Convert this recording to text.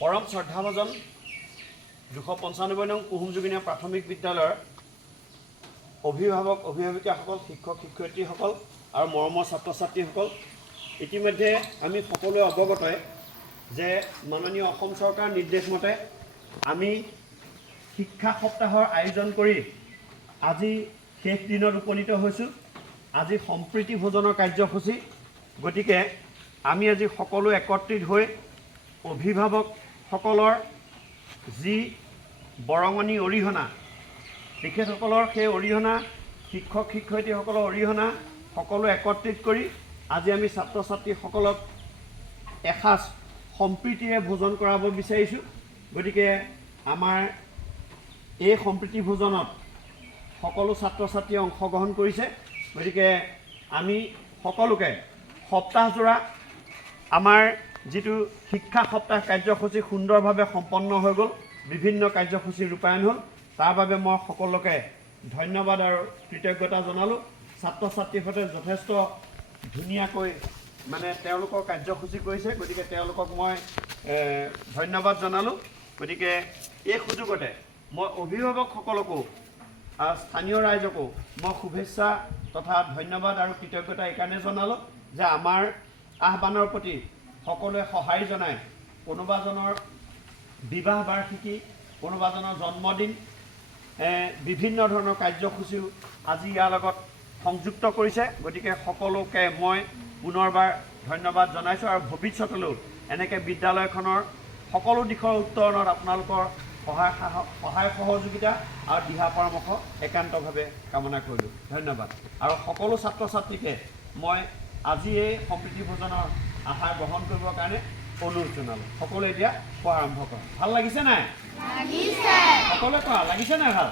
পৰম শ্ৰদ্ধাভাজন 295 নং কুহুমযোগিনীয়া প্ৰাথমিক বিদ্যালয়ৰ অভিভাৱক অভিভাৱিকাসকল শিক্ষক শিক্ষয়িত্ৰীসকল আৰু মৰমৰ ছাত্ৰ ছাত্ৰীসকল ইতিমধ্যে আমি সকলোৱে অৱগতই যে মাননীয় অসম চৰকাৰৰ নিৰ্দেশ মতে আমি শিক্ষা সপ্তাহৰ আয়োজন কৰি আজি শেষ দিনত উপনীত হৈছোঁ। আজি সম্প্ৰীতি ভোজনৰ কাৰ্যসূচী, গতিকে আমি আজি সকলো একত্ৰিত হৈ অভিভাৱকসকলৰ যি বৰঙণি অৰিহণা, তেখেতসকলৰ সেই অৰিহণা, শিক্ষক শিক্ষয়িত্ৰীসকলৰ অৰিহণা সকলো একত্ৰিত কৰি আজি আমি ছাত্ৰ ছাত্ৰীসকলক এসাঁজ সম্প্ৰীতিৰে ভোজন কৰাব বিচাৰিছোঁ। গতিকে আমাৰ এই সম্প্ৰীতি ভোজনত সকলো ছাত্ৰ ছাত্ৰীয়ে অংশগ্ৰহণ কৰিছে। গতিকে আমি সকলোকে সপ্তাহজোৰা আমাৰ যিটো শিক্ষা সপ্তাহ কাৰ্যসূচী সুন্দৰভাৱে সম্পন্ন হৈ গ'ল, বিভিন্ন কাৰ্যসূচী ৰূপায়ণ হ'ল, তাৰ বাবে মই সকলোকে ধন্যবাদ আৰু কৃতজ্ঞতা জনালোঁ। ছাত্ৰ ছাত্ৰীৰ সৈতে যথেষ্ট ধুনীয়াকৈ তেওঁলোকৰ কাৰ্যসূচী কৰিছে, গতিকে তেওঁলোকক মই ধন্যবাদ জনালোঁ। গতিকে এই সুযোগতে মই অভিভাৱকসকলকো স্থানীয় ৰাইজকো মই শুভেচ্ছা তথা ধন্যবাদ আৰু কৃতজ্ঞতা এইকাৰণে জনালোঁ যে আমাৰ আহ্বানৰ প্ৰতি সকলোৱে সঁহাৰি জনাই কোনোবাজনৰ বিবাহ বাৰ্ষিকী, কোনোবাজনৰ জন্মদিন, বিভিন্ন ধৰণৰ কাৰ্যসূচীও আজি ইয়াৰ লগত সংযুক্ত কৰিছে। গতিকে সকলোকে মই পুনৰবাৰ ধন্যবাদ জনাইছোঁ আৰু ভৱিষ্যতলৈও এনেকৈ বিদ্যালয়খনৰ সকলো দিশৰ উত্তৰণত আপোনালোকৰ সহায় সহযোগিতা আৰু দিহা পৰামৰ্শ একান্তভাৱে কামনা কৰিলোঁ। ধন্যবাদ। আৰু সকলো ছাত্ৰ ছাত্ৰীকে মই আজি এই সম্প্ৰীতি ভোজনৰ আহাৰ গ্ৰহণ কৰিবৰ কাৰণে অনুৰোধ জনালোঁ। সকলোৱে এতিয়া খোৱা আৰম্ভ কৰা। ভাল লাগিছে নাই? সকলোৱে কোৱা, লাগিছে নাই ভাল?